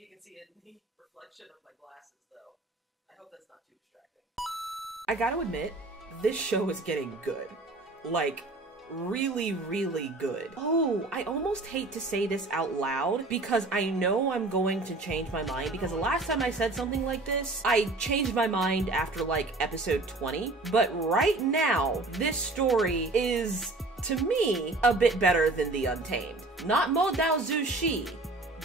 you can see it in the reflection of my glasses, though. I hope that's not too distracting. I gotta admit, this show is getting good. Like, really, really good. Oh, I almost hate to say this out loud because I know I'm going to change my mind, because the last time I said something like this, I changed my mind after like episode 20. But right now, this story is, to me, a bit better than The Untamed. Not Mo Dao Zhu Shi,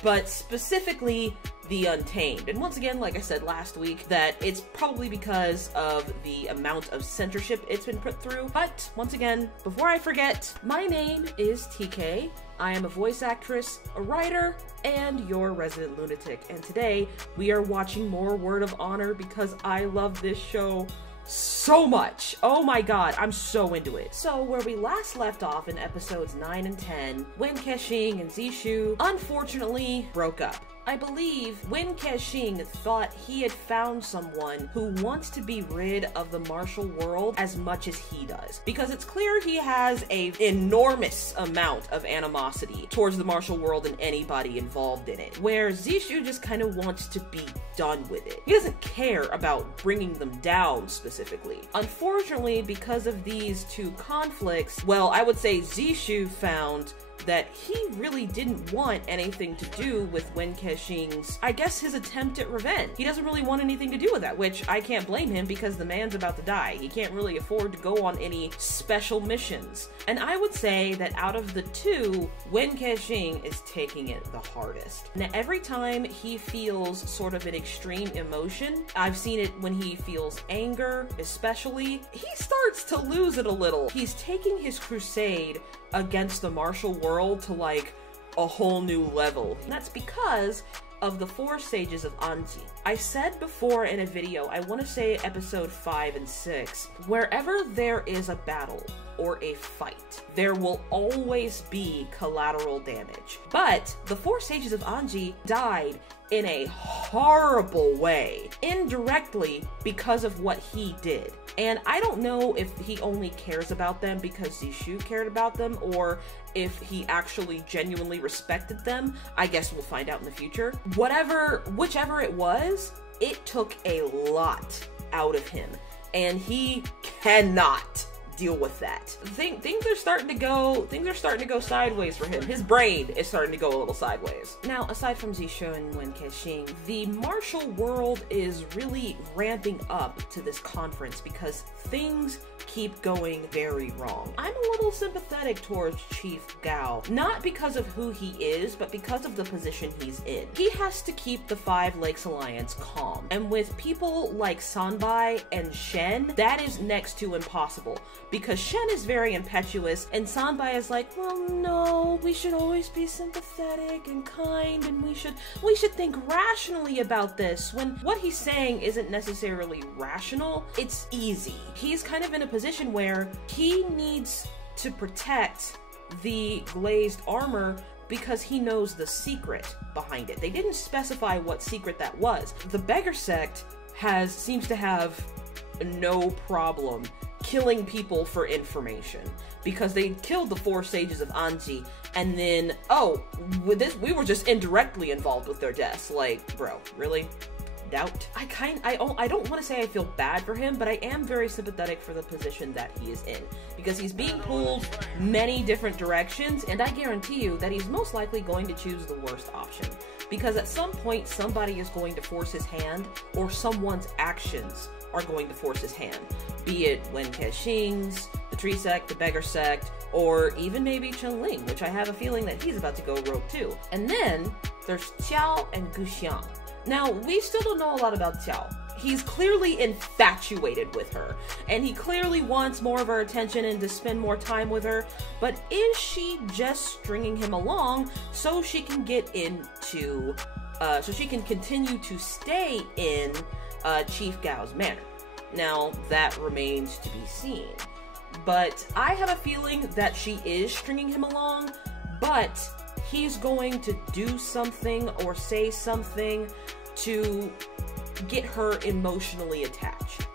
but specifically The Untamed. And once again, like I said last week, that it's probably because of the amount of censorship it's been put through. But once again, before I forget, my name is TK. I am a voice actress, a writer, and your resident lunatic. And today, we are watching more Word of Honor because I love this show so much. Oh my god, I'm so into it. So where we last left off in episodes 9 and 10, Wen Kexing and Zishu unfortunately broke up. I believe Wen Kexing thought he had found someone who wants to be rid of the martial world as much as he does. Because it's clear he has an enormous amount of animosity towards the martial world and anybody involved in it. Where Zishu just kind of wants to be done with it. He doesn't care about bringing them down specifically. Unfortunately, because of these two conflicts, well, I would say Zishu found that he really didn't want anything to do with Wen Kexing's, I guess, his attempt at revenge. He doesn't really want anything to do with that, which I can't blame him because the man's about to die. He can't really afford to go on any special missions. And I would say that out of the two, Wen Kexing is taking it the hardest. Now, every time he feels sort of an extreme emotion, I've seen it when he feels anger, especially, he starts to lose it a little. He's taking his crusade against the martial world to like a whole new level. And that's because of the 4 sages of Anji. I said before in a video, I want to say episode 5 and 6, wherever there is a battle or a fight, there will always be collateral damage. But the 4 sages of Anji died in a horrible way, indirectly because of what he did. And I don't know if he only cares about them because Zishu cared about them, or if he actually genuinely respected them. I guess we'll find out in the future. Whichever it was, it took a lot out of him, and he cannot deal with that. Things are starting to go sideways for him. His brain is starting to go a little sideways. Now, aside from Zishu and Wen Kexing, the martial world is really ramping up to this conference because things keep going very wrong. I'm a little sympathetic towards Chief Gao, not because of who he is, but because of the position he's in. He has to keep the Five Lakes Alliance calm, and with people like Sanbai and Shen, that is next to impossible, because Shen is very impetuous, and Sanbai is like, well, no, we should always be sympathetic and kind, and we should think rationally about this, when what he's saying isn't necessarily rational, it's easy. He's kind of in a position where he needs to protect the glazed armor because he knows the secret behind it. They didn't specify what secret that was. The beggar sect seems to have no problem killing people for information, because they killed the 4 sages of Anji, and then, oh, with this, we were just indirectly involved with their deaths. Like, bro, really? Doubt? I don't want to say I feel bad for him, but I am very sympathetic for the position that he is in, because he's being pulled many different directions, and I guarantee you that he's most likely going to choose the worst option, because at some point somebody is going to force his hand, or someone's actions are going to force his hand, be it Wen Kexing's, the Tree Sect, the Beggar Sect, or even maybe Chengling, which I have a feeling that he's about to go rogue too. And then there's Qiao and Guxiang. Now, we still don't know a lot about Qiao. He's clearly infatuated with her, and he clearly wants more of her attention and to spend more time with her, but is she just stringing him along so she can get into, so she can continue to stay in Chief Gao's manor? Now, that remains to be seen, but I have a feeling that she is stringing him along, but he's going to do something or say something to get her emotionally attached.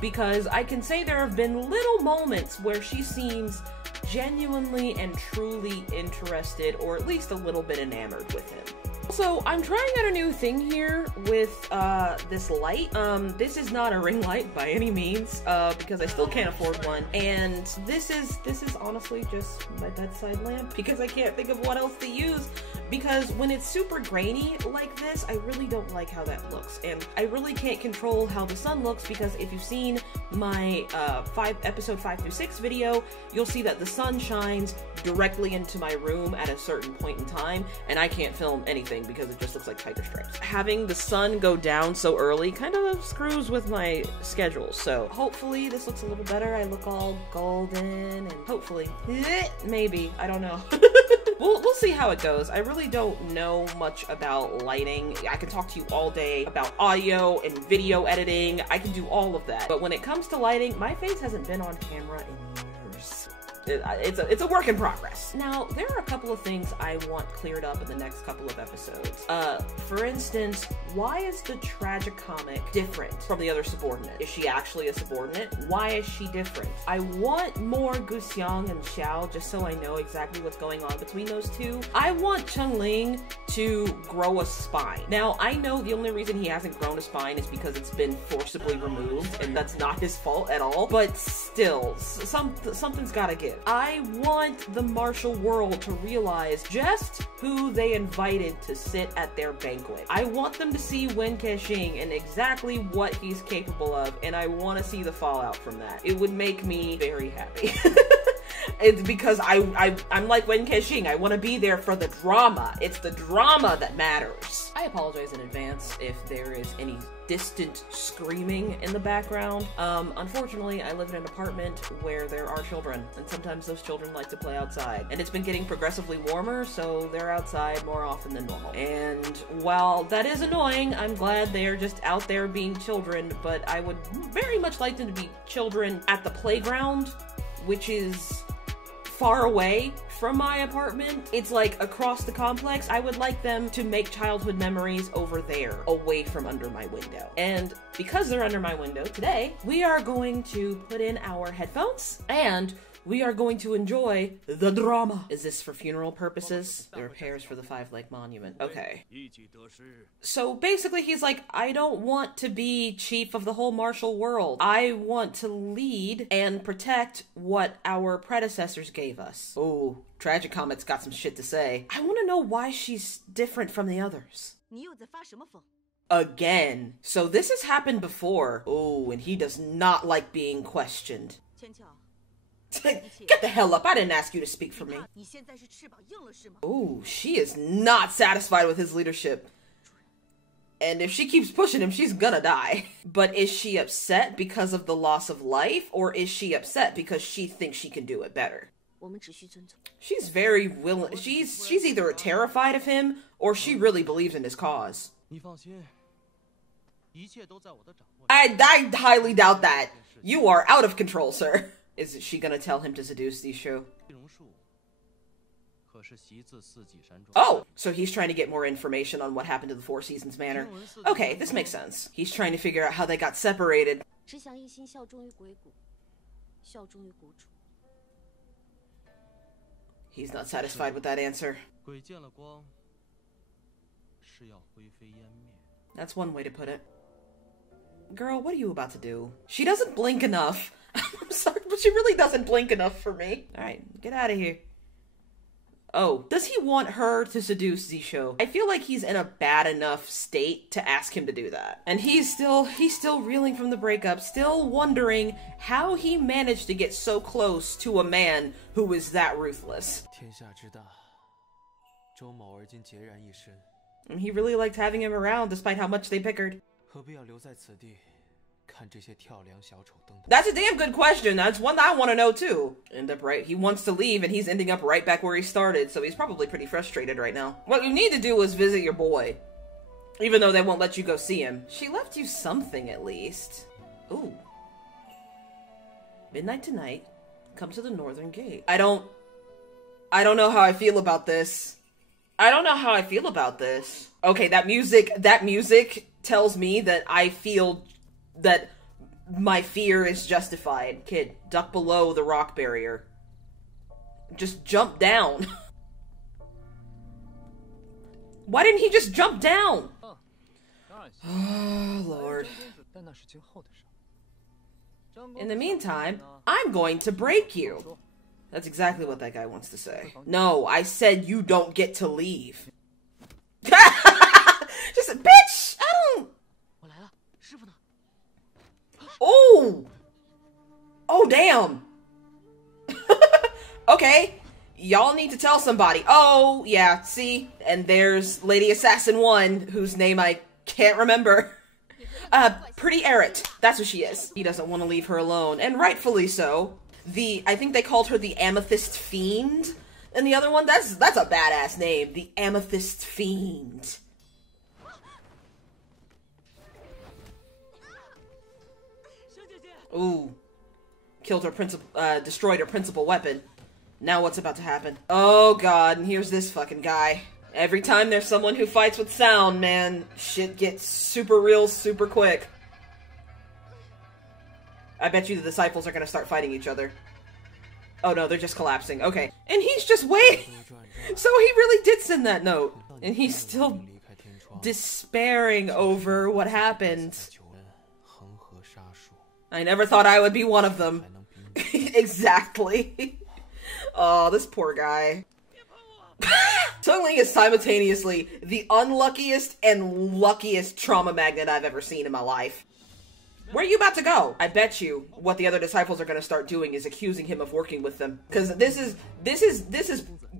Because I can say there have been little moments where she seems genuinely and truly interested, or at least a little bit enamored with him. So I'm trying out a new thing here with this light. This is not a ring light by any means, because I still can't afford one. And this is honestly just my bedside lamp because I can't think of what else to use. Because when it's super grainy like this, I really don't like how that looks. And I really can't control how the sun looks because if you've seen my episode 5 through 6 video, you'll see that the sun shines directly into my room at a certain point in time, and I can't film anything because it just looks like tiger stripes. Having the sun go down so early kind of screws with my schedule, so hopefully this looks a little better. I look all golden, and hopefully, maybe, I don't know. We'll see how it goes. I really don't know much about lighting. I can talk to you all day about audio and video editing. I can do all of that. But when it comes to lighting, my face hasn't been on camera in years. It's a work in progress. Now, there are a couple of things I want cleared up in the next couple of episodes. For instance, why is the tragicomic different from the other subordinate? Is she actually a subordinate? Why is she different? I want more Guxiang and Xiao just so I know exactly what's going on between those two. I want Chengling to grow a spine. Now, I know the only reason he hasn't grown a spine is because it's been forcibly removed, and that's not his fault at all, but still, something's gotta give. I want the martial world to realize just who they invited to sit at their banquet. I want them to see Wen Kexing and exactly what he's capable of, and I want to see the fallout from that. It would make me very happy. It's because I'm like Wen Kexing. I want to be there for the drama. It's the drama that matters. I apologize in advance if there is any distant screaming in the background. Unfortunately, I live in an apartment where there are children, and sometimes those children like to play outside. And it's been getting progressively warmer, so they're outside more often than normal. And while that is annoying, I'm glad they're just out there being children, but I would very much like them to be children at the playground, which is far away from my apartment. It's like across the complex. I would like them to make childhood memories over there, away from under my window. And because they're under my window today, we are going to put in our headphones and we are going to enjoy the drama. Is this for funeral purposes? The repairs for the Five-Lake Monument. Okay. So basically he's like, I don't want to be chief of the whole martial world. I want to lead and protect what our predecessors gave us. Oh, Tragicomet's got some shit to say. I want to know why she's different from the others. Again. So this has happened before. Oh, and he does not like being questioned. Get the hell up. I didn't ask you to speak for me. Ooh, she is not satisfied with his leadership. And if she keeps pushing him, she's gonna die. But is she upset because of the loss of life, or is she upset because she thinks she can do it better? She's very willing. She's either terrified of him, or she really believes in his cause. I highly doubt that. You are out of control, sir. Is she gonna tell him to seduce Zishu? Oh, so he's trying to get more information on what happened to the Four Seasons Manor. Okay, this makes sense. He's trying to figure out how they got separated. He's not satisfied with that answer. That's one way to put it. Girl, what are you about to do? She doesn't blink enough. I'm sorry, but she really doesn't blink enough for me. Alright, get out of here. Oh, does he want her to seduce Zishu? I feel like he's in a bad enough state to ask him to do that. And he's still reeling from the breakup, still wondering how he managed to get so close to a man who is that ruthless. And he really liked having him around despite how much they bickered. That's a damn good question. That's one that I want to know too. He wants to leave and he's ending up right back where he started, so he's probably pretty frustrated right now. What you need to do is visit your boy. Even though they won't let you go see him. She left you something at least. Ooh. Midnight tonight. Come to the northern gate. I don't know how I feel about this. I don't know how I feel about this. Okay, that music tells me that I feel that my fear is justified. Kid, duck below the rock barrier. Just jump down. Why didn't he just jump down? Oh, Lord. In the meantime, I'm going to break you. That's exactly what that guy wants to say. No, I said you don't get to leave. Just a bitch! I don't... Oh! Oh, damn. Okay. Y'all need to tell somebody. Oh, yeah, see? And there's Lady Assassin 1, whose name I can't remember. Pretty Eret. That's what she is. He doesn't want to leave her alone, and rightfully so. I think they called her the Amethyst Fiend. And the other one, that's a badass name. The Amethyst Fiend. Ooh. Killed her destroyed her principal weapon. Now what's about to happen? Oh god, and here's this fucking guy. Every time there's someone who fights with sound, man, shit gets super real super quick. I bet you the disciples are gonna start fighting each other. Oh no, they're just collapsing. Okay. And he's just waiting! So he really did send that note. And he's still despairing over what happened. I never thought I would be one of them. Exactly. Oh, this poor guy. Sungling is simultaneously the unluckiest and luckiest trauma magnet I've ever seen in my life. Where are you about to go? I bet you what the other disciples are going to start doing is accusing him of working with them. Because this is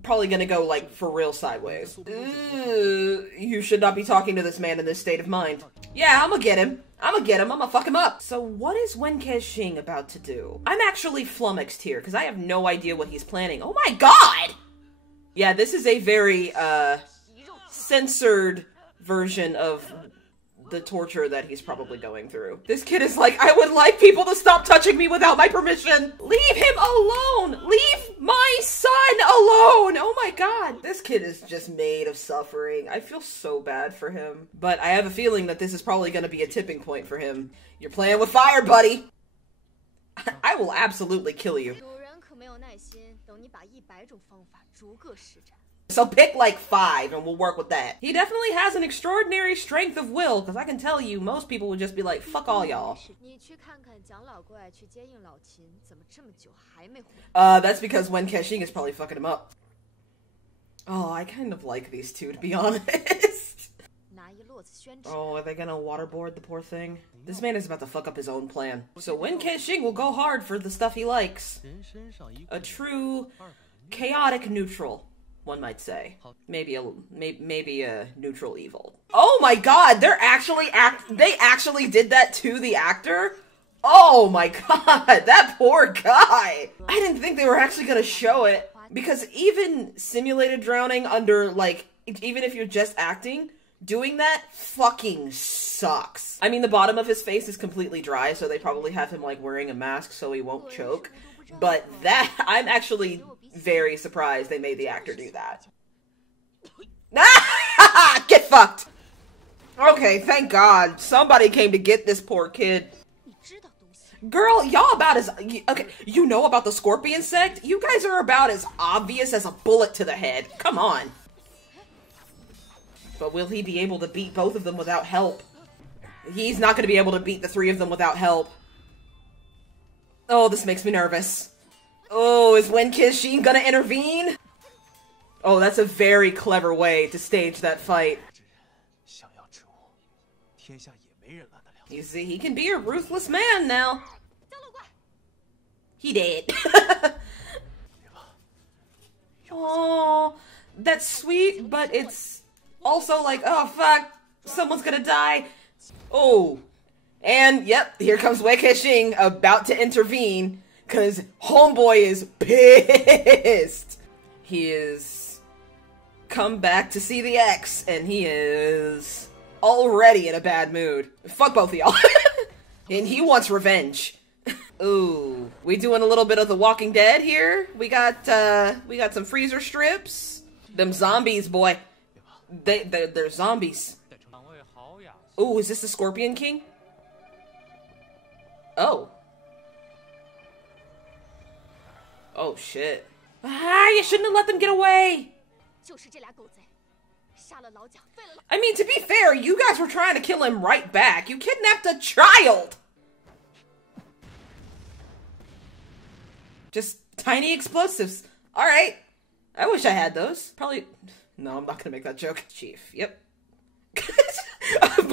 probably going to go, like, for real sideways. You should not be talking to this man in this state of mind. Yeah, I'm gonna get him. I'm gonna fuck him up. So what is Wen Kexing about to do? I'm actually flummoxed here, because I have no idea what he's planning. Oh my god! Yeah, this is a very, censored version of the torture that he's probably going through. This kid is like, I would like people to stop touching me without my permission. Leave him alone. Leave my son alone. Oh my god. This kid is just made of suffering. I feel so bad for him. But I have a feeling that this is probably going to be a tipping point for him. You're playing with fire, buddy. I will absolutely kill you. So pick like 5 and we'll work with that. He definitely has an extraordinary strength of will, because I can tell you, most people would just be like, fuck all y'all. That's because Wen Kexing is probably fucking him up. Oh, I kind of like these two, to be honest. Oh, are they gonna waterboard the poor thing? This man is about to fuck up his own plan. So Wen Kexing will go hard for the stuff he likes. A true chaotic neutral, one might say. Maybe a neutral evil. Oh my god, they actually did that to the actor? Oh my god, that poor guy! I didn't think they were actually gonna show it, because even simulated drowning under, like, even if you're just acting, doing that fucking sucks. I mean, the bottom of his face is completely dry, so they probably have him, like, wearing a mask so he won't choke. But that, I'm actually very surprised they made the actor do that. Get fucked! Okay, thank god. Somebody came to get this poor kid. Girl, y'all about as... Okay, you know about the scorpion sect? You guys are about as obvious as a bullet to the head. Come on. But will he be able to beat both of them without help? He's not going to be able to beat the 3 of them without help. Oh, this makes me nervous. Oh, is Wen Kexing gonna intervene? Oh, that's a very clever way to stage that fight. You see, he can be a ruthless man now. He did. Oh, that's sweet, but it's also like, oh fuck, someone's gonna die. Oh, and yep, here comes Wen Kexing about to intervene, cause homeboy is pissed. He is come back to see the ex, and he is already in a bad mood. Fuck both of y'all. And he wants revenge. Ooh, we doing a little bit of The Walking Dead here. We got some freezer strips. Them zombies, boy. They're zombies. Ooh, is this the Scorpion King? Oh. Oh shit. Ah, you shouldn't have let them get away. I mean, to be fair, you guys were trying to kill him right back. You kidnapped a child! Just tiny explosives. Alright. I wish I had those. Probably... No, I'm not gonna make that joke. Chief, yep.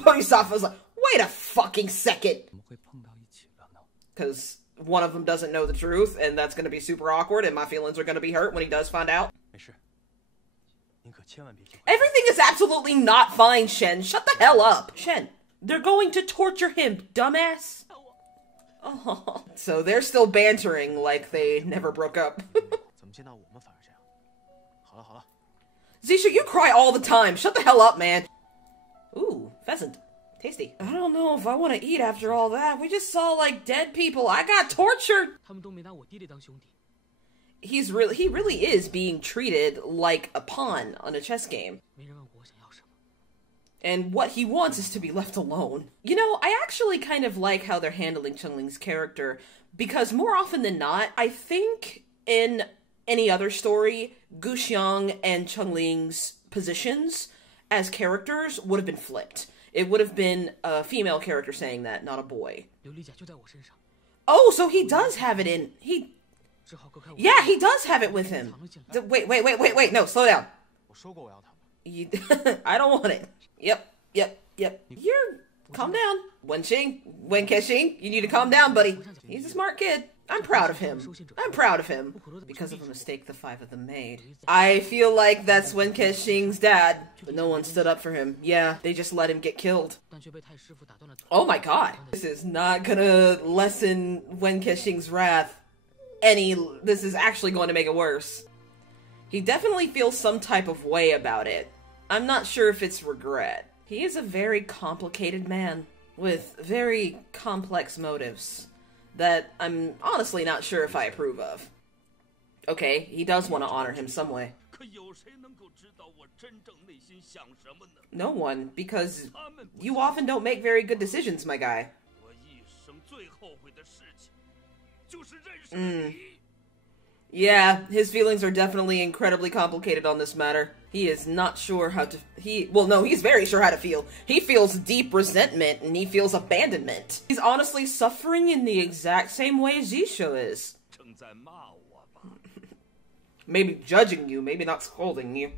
Bodhisattva's like, wait a fucking second! Because one of them doesn't know the truth, and that's gonna be super awkward, and my feelings are gonna be hurt when he does find out. Everything is absolutely not fine, Shen. Shut the hell up. Shen, they're going to torture him, dumbass. Oh. So they're still bantering like they never broke up. Zisha, you cry all the time. Shut the hell up, man. Ooh, pheasant. Tasty. I don't know if I want to eat after all that. We just saw, like, dead people. I got tortured. He really is being treated like a pawn on a chess game. And what he wants is to be left alone. You know, I actually kind of like how they're handling Chunling's character, because more often than not, I think in any other story, Guxiang and Chunling's positions as characters would have been flipped. It would have been a female character saying that, not a boy. Oh, so he does have it in... Yeah, he does have it with him. Wait, no, slow down. I don't want it. Yep. Calm down. Wen Kexing, you need to calm down, buddy. He's a smart kid. I'm proud of him. Because of a mistake the five of them made. I feel like that's Wen Kexing's dad, but no one stood up for him. Yeah, they just let him get killed. Oh my god. This is not gonna lessen Wen Kexing's wrath this is actually going to make it worse. He definitely feels some type of way about it. I'm not sure if it's regret. He is a very complicated man with very complex motives that I'm honestly not sure if I approve of. Okay, he does want to honor him some way. No one, because you often don't make very good decisions, my guy. Yeah, his feelings are definitely incredibly complicated on this matter. He is not sure how to... he's very sure how to feel. He feels deep resentment, and he feels abandonment. He's honestly suffering in the exact same way Zisho is. Maybe judging you, maybe not scolding you.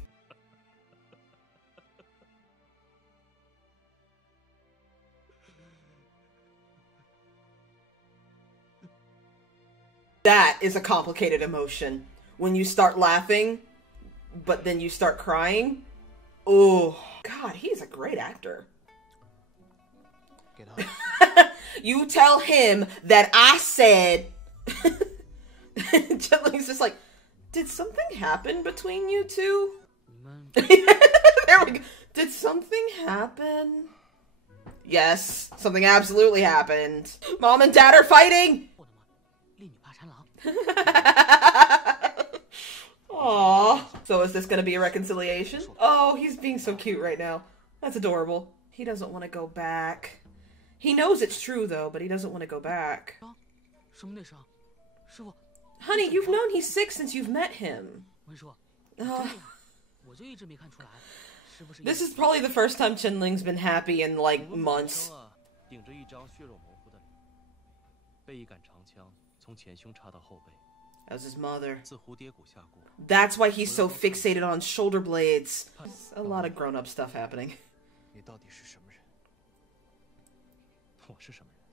That is a complicated emotion. When you start laughing, but then you start crying. Oh, God, he's a great actor. Get up. You tell him that I said... Chunling's just like, did something happen between you two? There we go. Did something happen? Yes, something absolutely happened. Mom and Dad are fighting! Aww. So is this gonna be a reconciliation? Oh, he's being so cute right now. That's adorable. He doesn't want to go back. He knows it's true though, but he doesn't want to go back. Honey, you've known he's sick since you've met him. This is probably the first time Chunling's been happy in like months. As his mother. That's why he's so fixated on shoulder blades. There's a lot of grown-up stuff happening.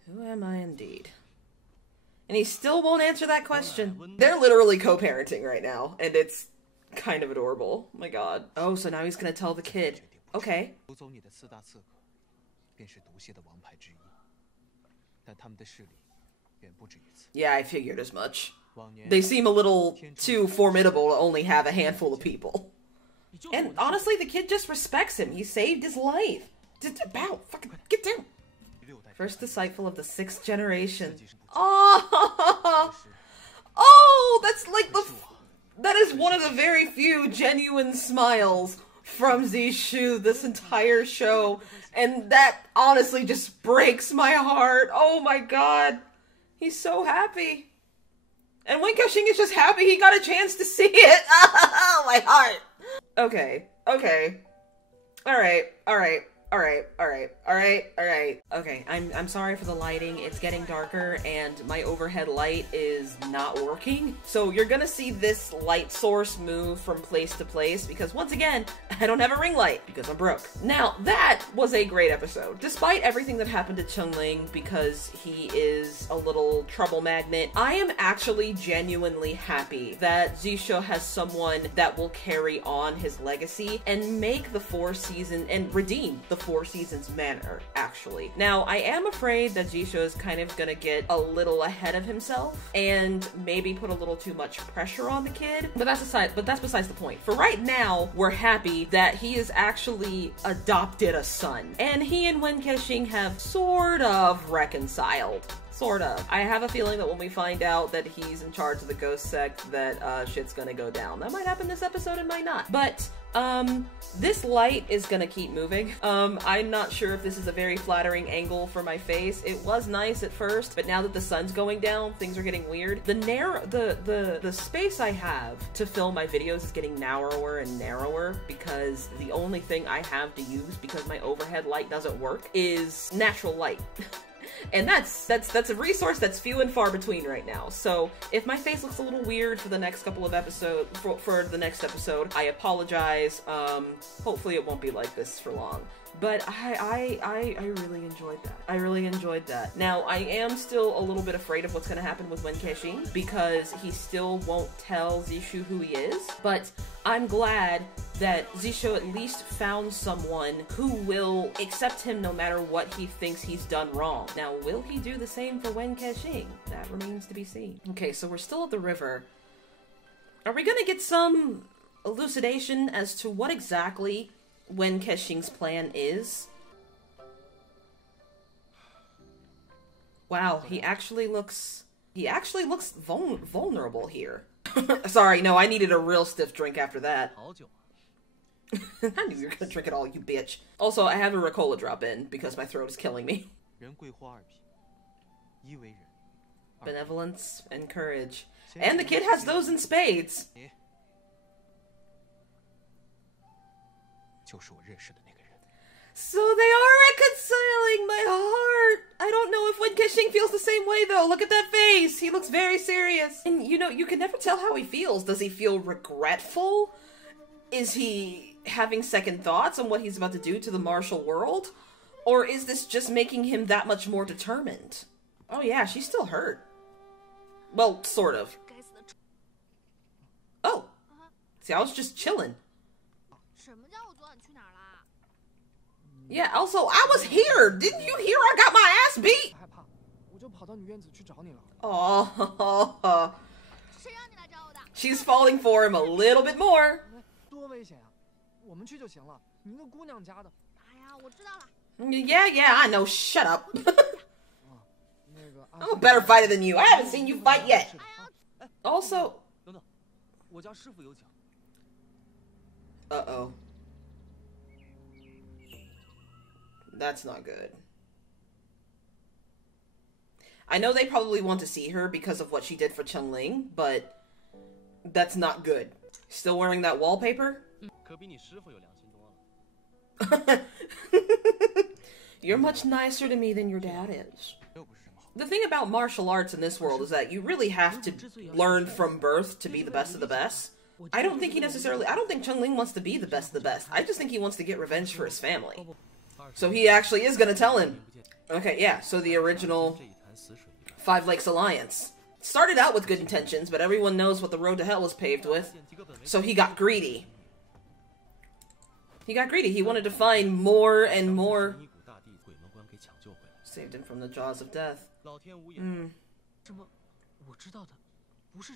Who am I indeed? And he still won't answer that question. They're literally co-parenting right now, and it's kind of adorable. Oh my god. Oh, so now he's gonna tell the kid. Okay. Yeah, I figured as much. They seem a little too formidable to only have a handful of people. And honestly, the kid just respects him. He saved his life. Bow, fucking get down. First disciple of the 6th generation. Oh, oh, that's like that is one of the very few genuine smiles from Zishu this entire show. And that honestly just breaks my heart. Oh my god. He's so happy. And Wen Kexing is just happy he got a chance to see it. Oh, my heart. Okay. Alright. Okay, I'm sorry for the lighting. It's getting darker and my overhead light is not working. So you're gonna see this light source move from place to place because once again, I don't have a ring light because I'm broke. Now, that was a great episode. Despite everything that happened to Chungling because he is a little trouble magnet, I am actually genuinely happy that Zisho has someone that will carry on his legacy and make the 4 seasons and redeem the 4 seasons manner, actually. Now, I am afraid that Zisho is kind of gonna get a little ahead of himself and maybe put a little too much pressure on the kid, but that's besides the point. For right now, we're happy that he has actually adopted a son, and he and Wen Kexing have sort of reconciled. Sort of. I have a feeling that when we find out that he's in charge of the ghost sect, that shit's gonna go down. That might happen this episode, it might not. But, this light is gonna keep moving. I'm not sure if this is a very flattering angle for my face. It was nice at first, but now that the sun's going down, things are getting weird. The space I have to film my videos is getting narrower and narrower because the only thing I have to use, because my overhead light doesn't work, is natural light. And that's a resource that's few and far between right now. So if my face looks a little weird for the next couple of episodes, for the next episode, I apologize. Hopefully it won't be like this for long. But I really enjoyed that. I really enjoyed that. Now, I am still a little bit afraid of what's going to happen with Wen Kexing because he still won't tell Zishu who he is. But I'm glad that Zisho at least found someone who will accept him no matter what he thinks he's done wrong. Now, will he do the same for Wen Kexing? That remains to be seen. Okay, so we're still at the river. Are we going to get some elucidation as to what exactly Wen Kexing's plan is? Wow, he actually looks vulnerable here. Sorry, no, I needed a real stiff drink after that. I knew you were gonna drink it all, you bitch. Also, I have a Ricola drop in because my throat is killing me. Benevolence and courage. And the kid has those in spades. So they are reconciling my heart. I don't know if Wen Kexing feels the same way though. Look at that face. He looks very serious. And you know, you can never tell how he feels. Does he feel regretful? Is he having second thoughts on what he's about to do to the martial world? Or is this just making him that much more determined? Oh yeah, she's still hurt. Well, sort of. Oh. See, I was just chilling. Yeah, also, I was here! Didn't you hear I got my ass beat? Oh, she's falling for him a little bit more. Yeah, I know. Shut up. I'm a better fighter than you. I haven't seen you fight yet. Also... Uh-oh. That's not good. I know they probably want to see her because of what she did for Chungling, but that's not good. Still wearing that wallpaper? You're much nicer to me than your dad is. The thing about martial arts in this world is that you really have to learn from birth to be the best of the best. I don't think Chungling wants to be the best of the best. I just think he wants to get revenge for his family. So he actually is gonna tell him. Okay, yeah, so the original Five Lakes Alliance started out with good intentions, but everyone knows what the road to hell was paved with. So he got greedy. He wanted to find more and more. Saved him from the jaws of death.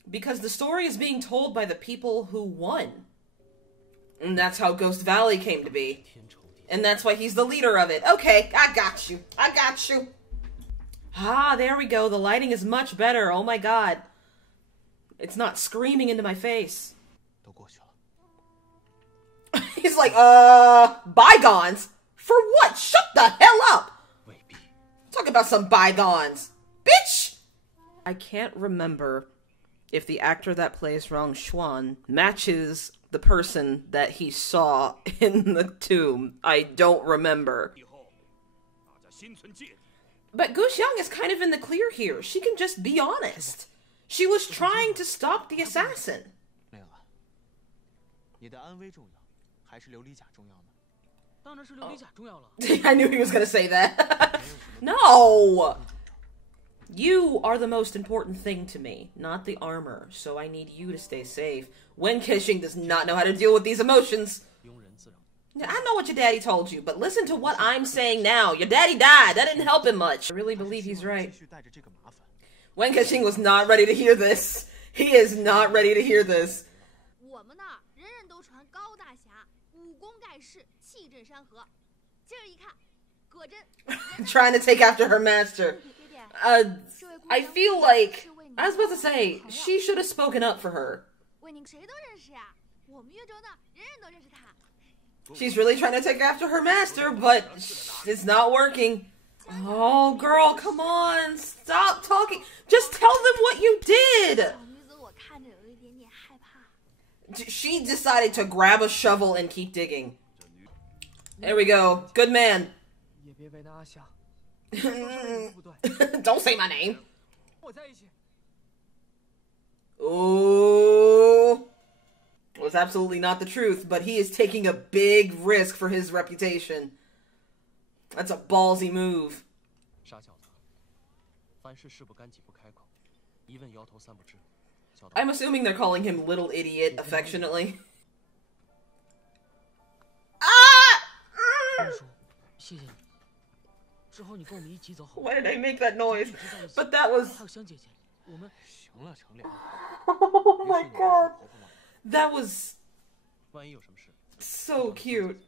Because the story is being told by the people who won. And that's how Ghost Valley came to be. And that's why he's the leader of it. Okay, I got you. Ah, there we go. The lighting is much better. Oh my god. It's not screaming into my face. He's like, bygones? For what? Shut the hell up! Talk about some bygones. Bitch! I can't remember if the actor that plays Rong Xuan matches the person that he saw in the tomb. I don't remember. But Gu Xiang is kind of in the clear here. She can just be honest. She was trying to stop the assassin. I knew he was gonna say that. No! You are the most important thing to me, not the armor, so I need you to stay safe. Wen Kexing does not know how to deal with these emotions. I know what your daddy told you, but listen to what I'm saying now. Your daddy died. That didn't help him much. I really believe he's right. Wen Kexing was not ready to hear this. He is not ready to hear this. Trying to take after her master. I feel like, I was about to say, she should have spoken up for her. She's really trying to take after her master, but it's not working. Oh, girl, come on. Stop talking. Just tell them what you did. She decided to grab a shovel and keep digging. There we go. Good man. Don't say my name. Ooh. Was absolutely not the truth, but he is taking a big risk for his reputation. That's a ballsy move. I'm assuming they're calling him Little Idiot affectionately. Ah! Why did I make that noise? But that was... Oh my god. That was so cute.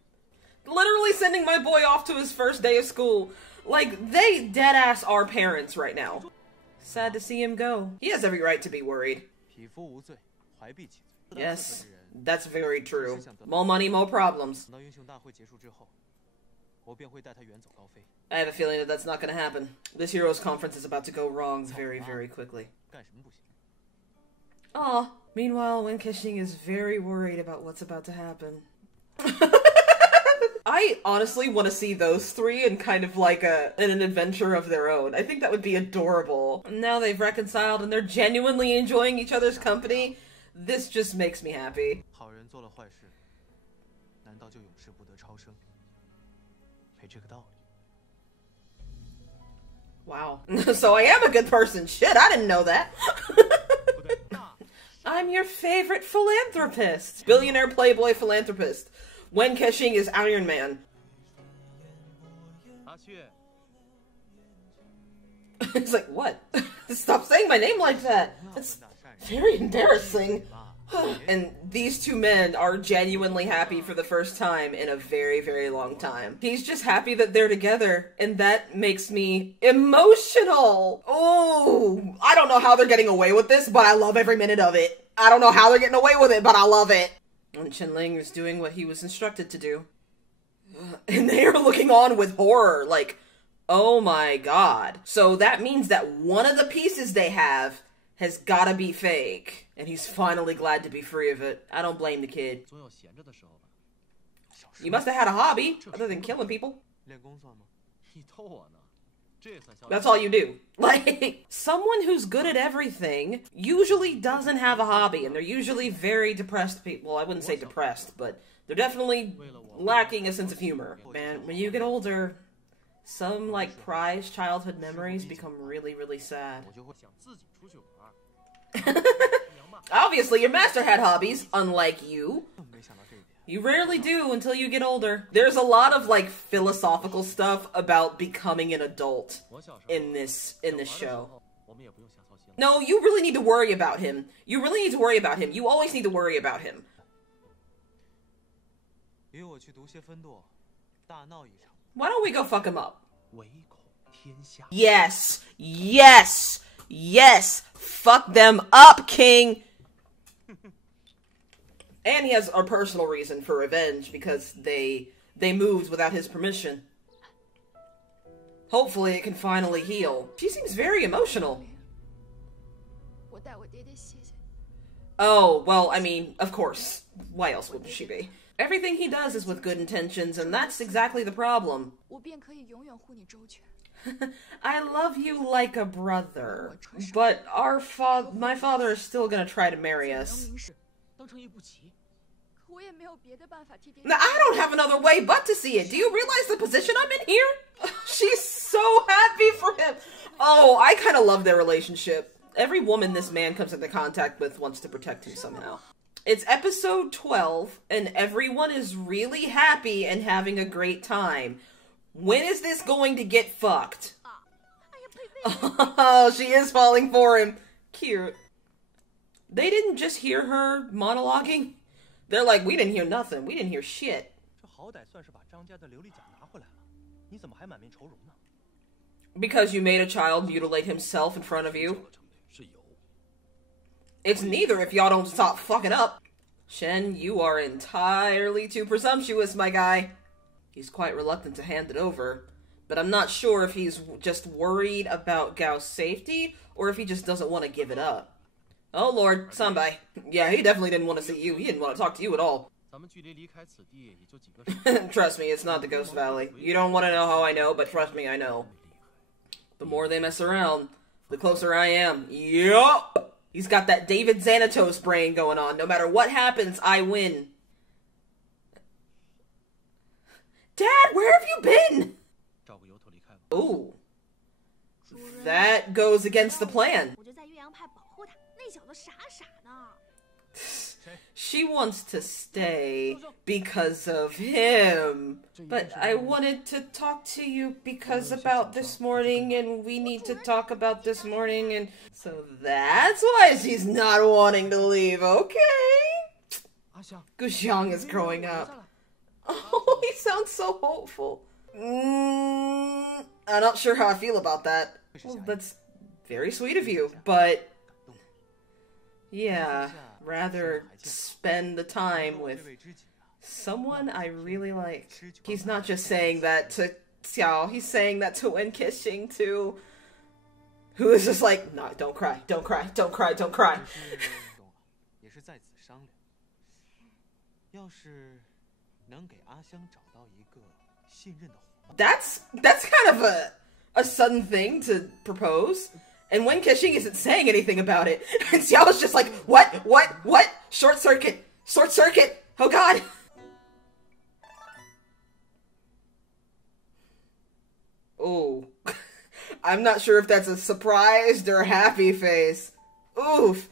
Literally sending my boy off to his first day of school. Like, they deadass are parents right now. Sad to see him go. He has every right to be worried. Yes, that's very true. More money, more problems. I have a feeling that that's not going to happen. This Heroes Conference is about to go wrong very, very quickly. Aw. Meanwhile, Wen Kexing is very worried about what's about to happen. I honestly want to see those three in kind of like an adventure of their own. I think that would be adorable. Now they've reconciled and they're genuinely enjoying each other's company. This just makes me happy. Wow. So I am a good person. Shit, I didn't know that. I'm your favorite philanthropist. Billionaire playboy philanthropist. Wen Kexing is Iron Man. It's like, what? Stop saying my name like that. That's very embarrassing. And these two men are genuinely happy for the first time in a very, very long time. He's just happy that they're together, and that makes me emotional. Oh, I don't know how they're getting away with this, but I love every minute of it. I don't know how they're getting away with it, but I love it. And Qinling is doing what he was instructed to do. And they are looking on with horror, like, oh my god. So that means that one of the pieces they have has gotta be fake. And he's finally glad to be free of it. I don't blame the kid. You must have had a hobby, other than killing people. That's all you do. Like, someone who's good at everything usually doesn't have a hobby, and they're usually very depressed people. I wouldn't say depressed, but they're definitely lacking a sense of humor. Man, when you get older, some, like, prized childhood memories become really, really sad. Obviously, your master had hobbies, unlike you. You rarely do until you get older. There's a lot of, like, philosophical stuff about becoming an adult in this show. No, you really need to worry about him. You really need to worry about him. You always need to worry about him. Why don't we go fuck him up? Yes! Yes! Yes! Fuck them up, King! And he has a personal reason for revenge, because they moved without his permission. Hopefully it can finally heal. She seems very emotional. Oh, well, I mean, of course. Why else would she be? Everything he does is with good intentions, and that's exactly the problem. I love you like a brother, but my father is still gonna try to marry us. Now, I don't have another way but to see it. Do you realize the position I'm in here? She's so happy for him. Oh, I kind of love their relationship. Every woman this man comes into contact with wants to protect him somehow. It's episode 12, and everyone is really happy and having a great time. When is this going to get fucked? Oh, she is falling for him. Cute. They didn't just hear her monologuing. They're like, we didn't hear nothing. We didn't hear shit. Because you made a child mutilate himself in front of you. It's neither if y'all don't stop fucking up. Shen, you are entirely too presumptuous, my guy. He's quite reluctant to hand it over, but I'm not sure if he's just worried about Gao's safety or if he just doesn't want to give it up. Oh lord, Sanbai. Yeah, he definitely didn't want to see you. He didn't want to talk to you at all. Trust me, it's not the Ghost Valley. You don't want to know how I know, but trust me, I know. The more they mess around, the closer I am. Yup! He's got that David Xanatos brain going on. No matter what happens, I win. Dad, where have you been? Ooh. That goes against the plan. She wants to stay because of him. But I wanted to talk to you because about this morning, and we need to talk about this morning, and so that's why she's not wanting to leave, okay? Guxiang is growing up. Oh, he sounds so hopeful. I'm not sure how I feel about that. Well, that's very sweet of you, but yeah, rather spend the time with someone I really like. He's not just saying that to Xiao, he's saying that to Wen Qixing too, who is just like, no, don't cry, don't cry, don't cry, don't cry. That's kind of a sudden thing to propose. And Wen Qixing isn't saying anything about it. And Xiao's just like, what? Short circuit! Short circuit! Oh god! Oh. I'm not sure if that's a surprised or a happy face. Oof.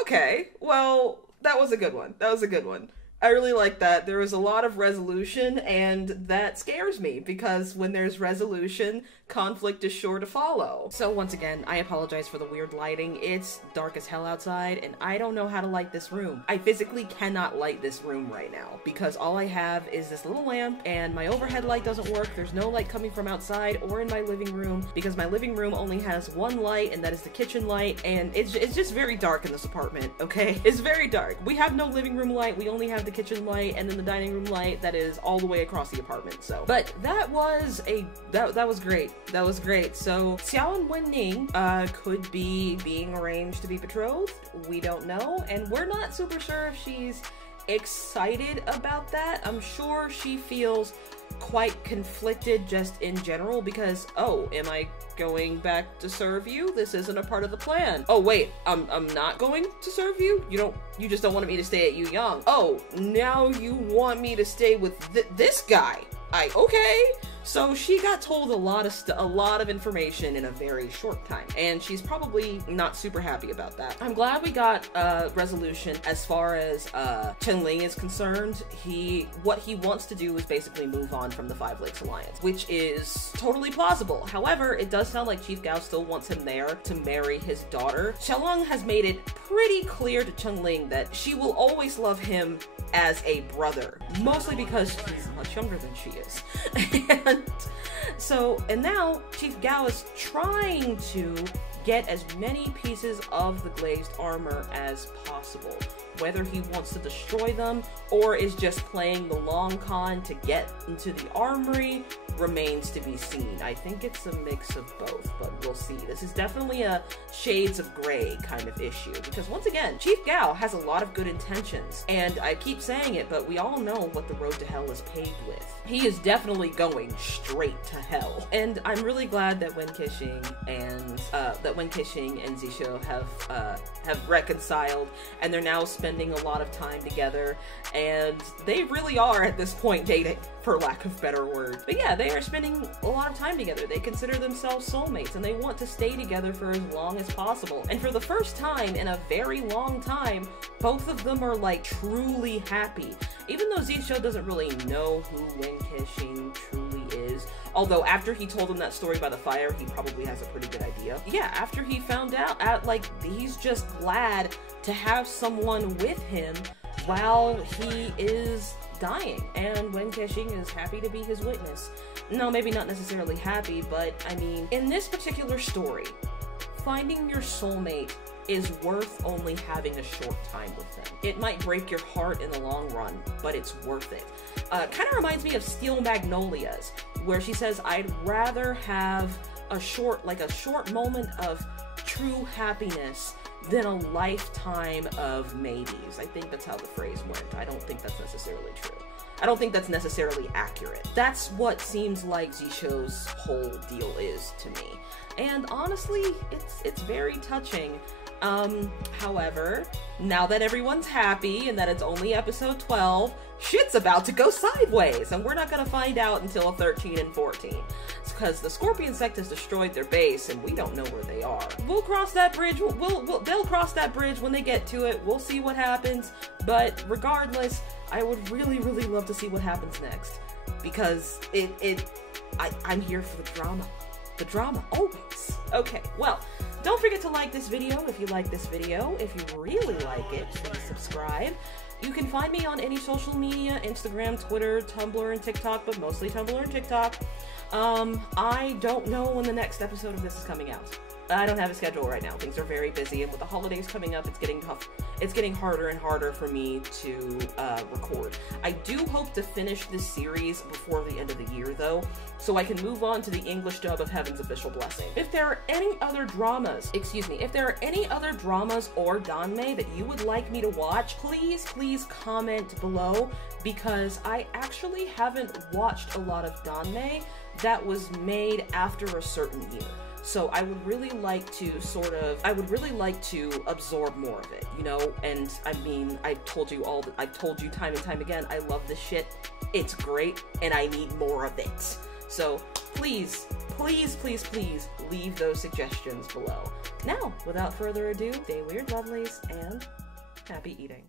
Okay, well, that was a good one. That was a good one. I really like that. There was a lot of resolution, and that scares me, because when there's resolution, conflict is sure to follow. So once again, I apologize for the weird lighting. It's dark as hell outside, and I don't know how to light this room. I physically cannot light this room right now, because all I have is this little lamp, and my overhead light doesn't work. There's no light coming from outside or in my living room, because my living room only has one light, and that is the kitchen light, and it's just very dark in this apartment, okay? It's very dark. We have no living room light, we only have the kitchen light and then the dining room light that is all the way across the apartment. So, but that was great. That was great. So Xiao and Wen Ning could be being arranged to be betrothed. We don't know, and we're not super sure if she's excited about that. I'm sure she feels quite conflicted just in general, because, oh, am I going back to serve you? This isn't a part of the plan. Oh wait, I'm not going to serve you? You just don't want me to stay at Yuyang. Oh, now you want me to stay with this guy. Okay. So she got told a lot of information in a very short time, and she's probably not super happy about that. I'm glad we got resolution as far as Chen Ling is concerned. What he wants to do is basically move on from the Five Lakes Alliance, which is totally plausible. However, it does sound like Chief Gao still wants him there to marry his daughter. Xiaolong has made it pretty clear to Chen Ling that she will always love him as a brother, mostly because he's much younger than she is. And now Chief Gao is trying to get as many pieces of the glazed armor as possible. Whether he wants to destroy them or is just playing the long con to get into the armory remains to be seen. I think it's a mix of both, but we'll see. This is definitely a shades of gray kind of issue, because once again, Chief Gao has a lot of good intentions, and I keep saying it, but we all know what the road to hell is paved with. He is definitely going straight to hell, and I'm really glad that Wen Qixing and Zisho have reconciled, and they're now spending a lot of time together, and they really are at this point dating, for lack of better words. But yeah, they are spending a lot of time together. They consider themselves soulmates, and they want to stay together for as long as possible. And for the first time in a very long time, both of them are like truly happy. Even though Zisho doesn't really know who Wen Qixing truly is, although after he told him that story by the fire, he probably has a pretty good idea. Yeah, after he found out, he's just glad to have someone with him while he is dying, and Wen Qixing is happy to be his witness. No, maybe not necessarily happy, but I mean, in this particular story, finding your soulmate is worth only having a short time with them. It might break your heart in the long run, but it's worth it. Kind of reminds me of Steel Magnolias, where she says, I'd rather have a short moment of true happiness than a lifetime of maybes. I think that's how the phrase went. I don't think that's necessarily true. I don't think that's necessarily accurate. That's what seems like Zisho's whole deal is to me. And honestly, it's very touching. However, now that everyone's happy and that it's only episode 12, shit's about to go sideways, and we're not gonna find out until 13 and 14. It's because the Scorpion sect has destroyed their base, and we don't know where they are. We'll cross that bridge. They'll cross that bridge when they get to it. We'll see what happens. But regardless, I would really, really love to see what happens next, because I'm here for the drama. The drama, always. Okay, well, don't forget to like this video if you like this video. If you really like it, please subscribe. You can find me on any social media, Instagram, Twitter, Tumblr, and TikTok, but mostly Tumblr and TikTok. I don't know when the next episode of this is coming out. I don't have a schedule right now. Things are very busy, and with the holidays coming up, it's getting tough. It's getting harder and harder for me to record. I do hope to finish this series before the end of the year, though, so I can move on to the English dub of Heaven's Official Blessing. If there are any other dramas, if there are any other dramas or danmei that you would like me to watch, please comment below, because I actually haven't watched a lot of danmei that was made after a certain year. So I would really like to absorb more of it, you know? And I mean, I've told you time and time again, I love this shit. It's great, and I need more of it. So please leave those suggestions below. Now, without further ado, stay weird, lovelies, and happy eating.